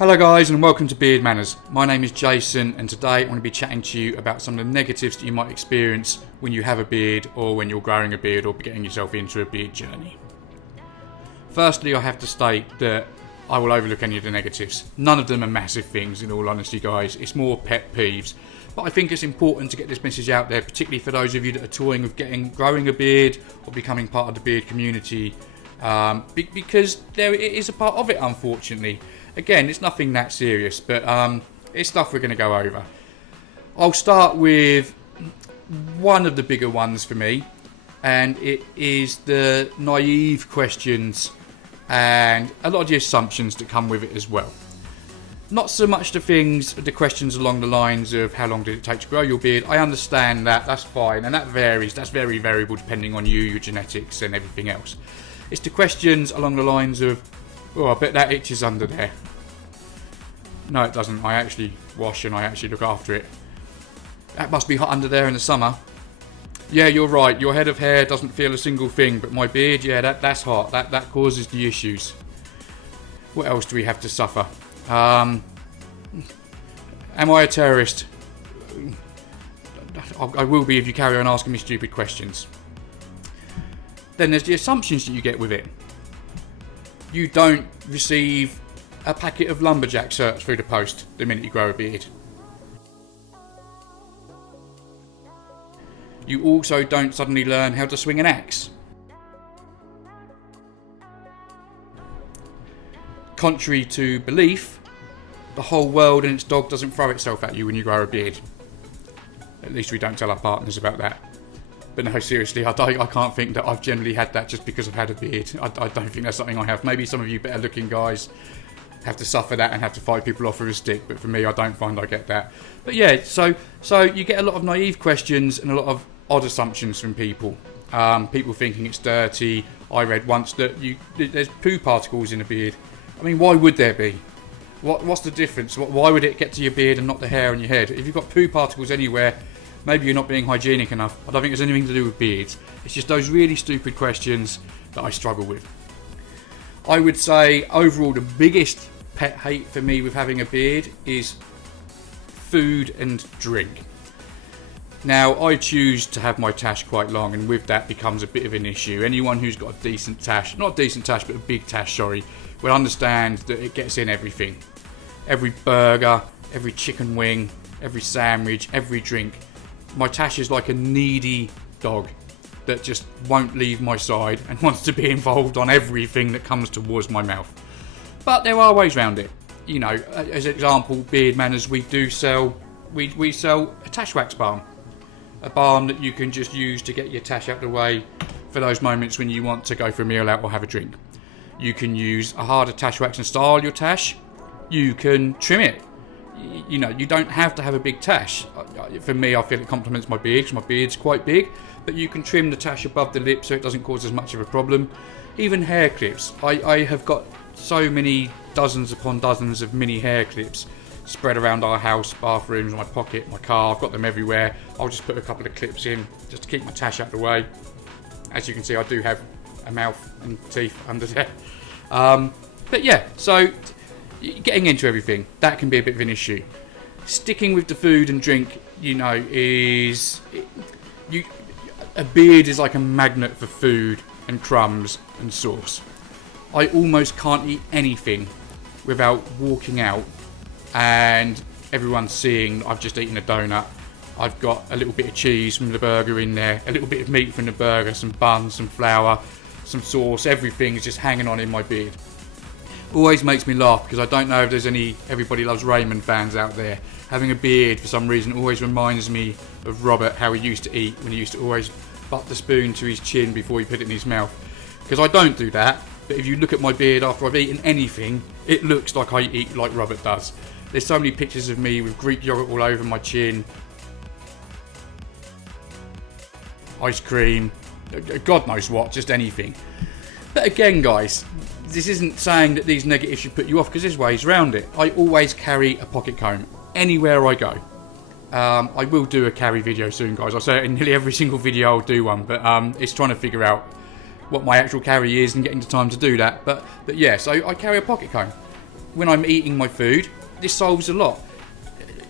Hello guys and welcome to Beard Manners. My name is Jason and today I want to be chatting to you about some of the negatives that you might experience when you have a beard or when you're growing a beard or getting yourself into a beard journey. Firstly, I have to state that I will overlook any of the negatives. None of them are massive things, in all honesty guys. It's more pet peeves. But I think it's important to get this message out there, particularly for those of you that are toying with growing a beard or becoming part of the beard community, because it is a part of it, unfortunately. Again, it's nothing that serious, but it's stuff we're going to go over. I'll start with one of the bigger ones for me, and it is the naive questions and a lot of the assumptions that come with it as well. Not so much the questions along the lines of how long did it take to grow your beard. I understand that, that's fine, and that varies. That's very variable depending on you, your genetics and everything else. It's the questions along the lines of, oh, I bet that itches under there. No, it doesn't. I actually wash and I actually look after it. That must be hot under there in the summer. Yeah, you're right. Your head of hair doesn't feel a single thing, but my beard, yeah, that's hot. That causes the issues. What else do we have to suffer? Am I a terrorist? I will be if you carry on asking me stupid questions. Then there's the assumptions that you get with it. You don't receive a packet of lumberjack shirts through the post the minute you grow a beard. You also don't suddenly learn how to swing an axe. Contrary to belief, the whole world and its dog doesn't throw itself at you when you grow a beard. At least we don't tell our partners about that. But no, seriously, I can't think that I've generally had that just because I've had a beard. I don't think that's something I have. Maybe some of you better looking guys have to suffer that and have to fight people off with a stick, but for me, I don't find I get that. But yeah, so you get a lot of naive questions and a lot of odd assumptions from people. People thinking it's dirty. I read once that there's poo particles in a beard. I mean, why would there be? What's the difference? Why would it get to your beard and not the hair on your head? If you've got poo particles anywhere, maybe you're not being hygienic enough. I don't think there's anything to do with beards. It's just those really stupid questions that I struggle with. I would say overall the biggest pet hate for me with having a beard is food and drink. Now, I choose to have my tash quite long, and with that becomes a bit of an issue. Anyone who's got a decent tash, not a decent tash, but a big tash, sorry, will understand that it gets in everything. Every burger, every chicken wing, every sandwich, every drink. My tash is like a needy dog that just won't leave my side and wants to be involved on everything that comes towards my mouth. But there are ways around it. You know, as an example, Beard Manners, we sell a tash wax balm. A balm that you can just use to get your tash out of the way for those moments when you want to go for a meal out or have a drink. You can use a harder tash wax and style your tash. You can trim it. You know, you don't have to have a big tash. For me, I feel it complements my beard because my beard's quite big. But you can trim the tash above the lip so it doesn't cause as much of a problem. Even hair clips. I have got so many dozens upon dozens of mini hair clips spread around our house, bathrooms, my pocket, my car. I've got them everywhere. I'll just put a couple of clips in just to keep my tash out of the way. As you can see, I do have a mouth and teeth under there. But yeah, so getting into everything, that can be a bit of an issue. Sticking with the food and drink, you know, a beard is like a magnet for food and crumbs and sauce. I almost can't eat anything without walking out and everyone seeing I've just eaten a donut. I've got a little bit of cheese from the burger in there, a little bit of meat from the burger, some buns, some flour, some sauce, everything is just hanging on in my beard. Always makes me laugh because I don't know if there's any Everybody Loves Raymond fans out there. Having a beard for some reason always reminds me of Robert, how he used to eat when he used to always butt the spoon to his chin before he put it in his mouth. Because I don't do that, but if you look at my beard after I've eaten anything, it looks like I eat like Robert does. There's so many pictures of me with Greek yogurt all over my chin, ice cream, God knows what, just anything. But again guys, this isn't saying that these negatives should put you off because there's ways around it. I always carry a pocket comb anywhere I go. I will do a carry video soon guys. I say it in nearly every single video I'll do one, but it's trying to figure out what my actual carry is and getting the time to do that. But yeah, so I carry a pocket comb. when I'm eating my food, this solves a lot.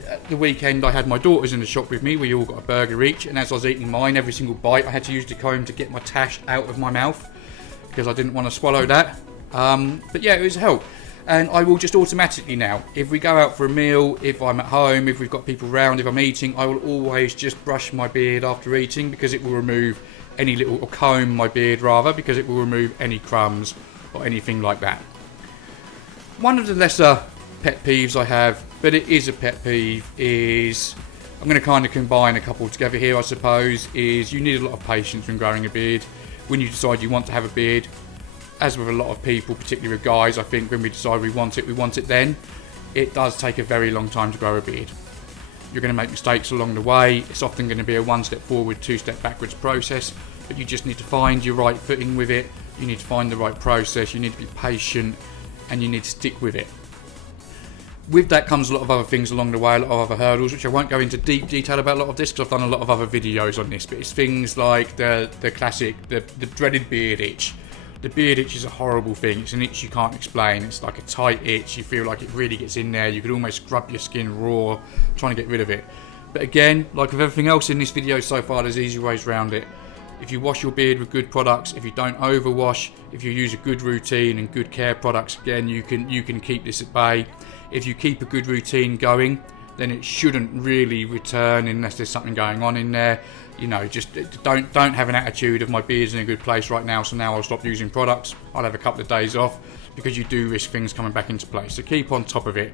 At the weekend I had my daughters in the shop with me, we all got a burger each, and as I was eating mine, every single bite I had to use the comb to get my tash out of my mouth because I didn't want to swallow that. But yeah, it was a help. And I will just automatically now, if we go out for a meal, if I'm at home, if we've got people around, if I'm eating, I will always just brush my beard after eating because it will remove any little, or comb my beard rather, because it will remove any crumbs or anything like that. One of the lesser pet peeves I have, but it is a pet peeve, is, I'm going to kind of combine a couple together here I suppose, is you need a lot of patience when growing a beard. When you decide you want to have a beard, as with a lot of people, particularly with guys, I think when we decide we want it then. It does take a very long time to grow a beard. You're going to make mistakes along the way. It's often going to be a one step forward, two step backwards process, but you just need to find your right footing with it. You need to find the right process. You need to be patient and you need to stick with it. With that comes a lot of other things along the way, a lot of other hurdles, which I won't go into deep detail about a lot of this because I've done a lot of other videos on this, but it's things like the classic, the dreaded beard itch. The beard itch is a horrible thing. It's an itch you can't explain. It's like a tight itch. You feel like it really gets in there. You could almost scrub your skin raw trying to get rid of it. But again, like with everything else in this video so far, there's easy ways around it. If you wash your beard with good products, if you don't overwash, if you use a good routine and good care products, again, you can keep this at bay. If you keep a good routine going, then it shouldn't really return unless there's something going on in there. You know, just don't have an attitude of my beard's in a good place right now, so now I'll stop using products. I'll have a couple of days off, because you do risk things coming back into place. So keep on top of it.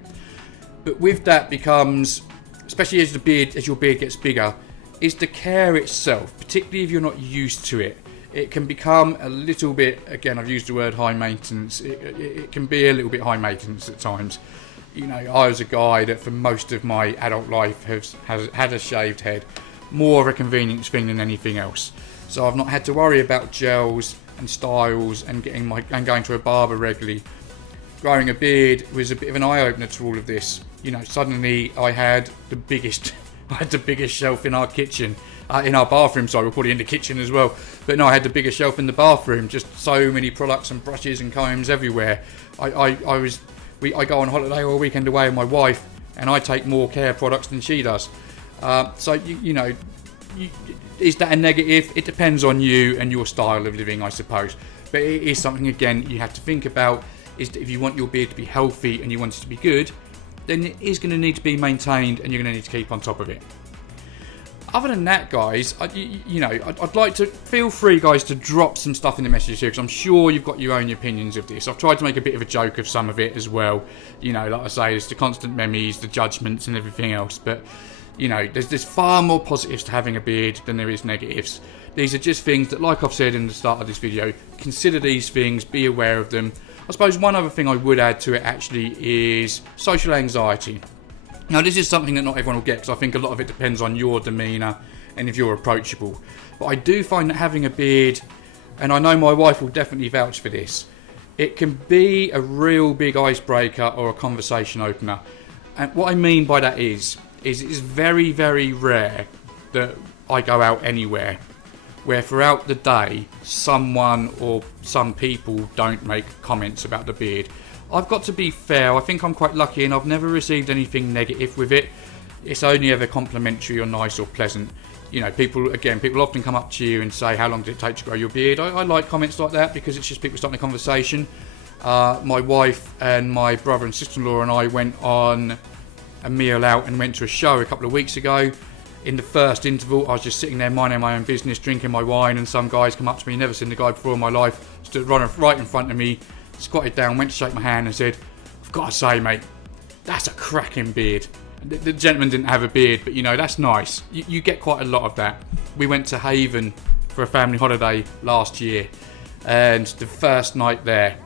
But with that becomes, especially as your beard gets bigger, is the care itself, particularly if you're not used to it. It can become a little bit, again, I've used the word high maintenance. It can be a little bit high maintenance at times. You know, I was a guy that for most of my adult life has had a shaved head. More of a convenience thing than anything else. So I've not had to worry about gels and styles and going to a barber regularly. Growing a beard was a bit of an eye-opener to all of this. You know, suddenly I had the biggest shelf in our kitchen, in our bathroom. Sorry, we'll put it in the kitchen as well. But no, I had the biggest shelf in the bathroom. Just so many products and brushes and combs everywhere. I go on holiday or a weekend away with my wife, and I take more care products than she does. So you know, is that a negative? It depends on you and your style of living, I suppose. But it is something, again, you have to think about, is that if you want your beard to be healthy and you want it to be good, then it is going to need to be maintained and you're going to need to keep on top of it. Other than that, guys, I'd like to, feel free, guys, to drop some stuff in the messages here, because I'm sure you've got your own opinions of this. I've tried to make a bit of a joke of some of it as well. You know, like I say, it's the constant memes, the judgments and everything else. But, you know, there's far more positives to having a beard than there is negatives. These are just things that, like I've said in the start of this video, consider these things, be aware of them. I suppose one other thing I would add to it actually is social anxiety. Now, this is something that not everyone will get, because I think a lot of it depends on your demeanour and if you're approachable. But I do find that having a beard, and I know my wife will definitely vouch for this, it can be a real big icebreaker or a conversation opener. And what I mean by that is it is very, very rare that I go out anywhere where throughout the day someone or some people don't make comments about the beard. I've got to be fair, I think I'm quite lucky and I've never received anything negative with it. It's only ever complimentary or nice or pleasant. You know, people often come up to you and say, how long did it take to grow your beard? I like comments like that because it's just people starting a conversation. My wife and my brother and sister-in-law and I went on a meal out and went to a show a couple of weeks ago. In the first interval, I was just sitting there minding my own business, drinking my wine, and some guys come up to me, never seen the guy before in my life, stood right in front of me, squatted down, went to shake my hand and said, I've got to say, mate, that's a cracking beard. The gentleman didn't have a beard, but you know, that's nice. You get quite a lot of that. We went to Haven for a family holiday last year, and the first night there,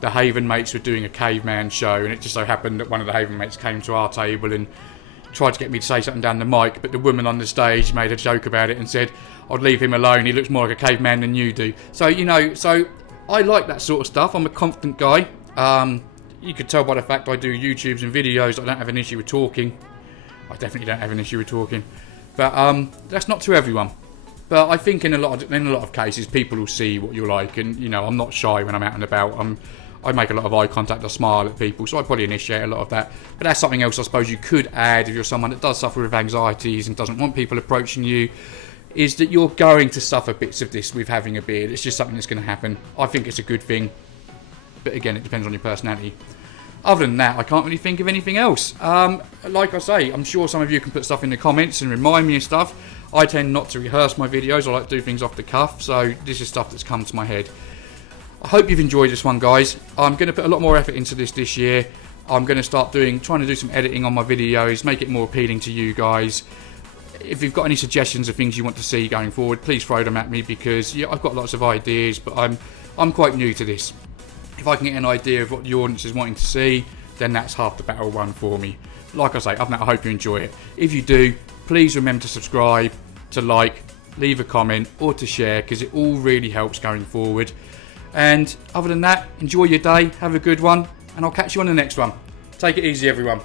the Haven mates were doing a caveman show, and it just so happened that one of the Haven mates came to our table and tried to get me to say something down the mic, but the woman on the stage made a joke about it and said, I'd leave him alone, he looks more like a caveman than you do. So, you know, I like that sort of stuff. I'm a confident guy. You could tell by the fact I do YouTubes and videos, I don't have an issue with talking. I definitely don't have an issue with talking. But that's not to everyone. But I think in a lot of cases, people will see what you're like, and you know, I'm not shy when I'm out and about. I make a lot of eye contact, I smile at people, so I probably initiate a lot of that. But that's something else I suppose you could add if you're someone that does suffer with anxieties and doesn't want people approaching you, is that you're going to suffer bits of this with having a beard. It's just something that's going to happen. I think it's a good thing, but again, it depends on your personality. Other than that, I can't really think of anything else. Like I say, I'm sure some of you can put stuff in the comments and remind me of stuff. I tend not to rehearse my videos. I like to do things off the cuff, so this is stuff that's come to my head. I hope you've enjoyed this one, guys. I'm going to put a lot more effort into this year. I'm going to start trying to do some editing on my videos, make it more appealing to you guys. If you've got any suggestions of things you want to see going forward, please throw them at me, because yeah, I've got lots of ideas, but I'm quite new to this. If I can get an idea of what the audience is wanting to see, then that's half the battle won for me. Like I say, other than that, I hope you enjoy it. If you do, please remember to subscribe, to like, leave a comment, or to share, because it all really helps going forward. And other than that, enjoy your day, have a good one, and I'll catch you on the next one. Take it easy, everyone.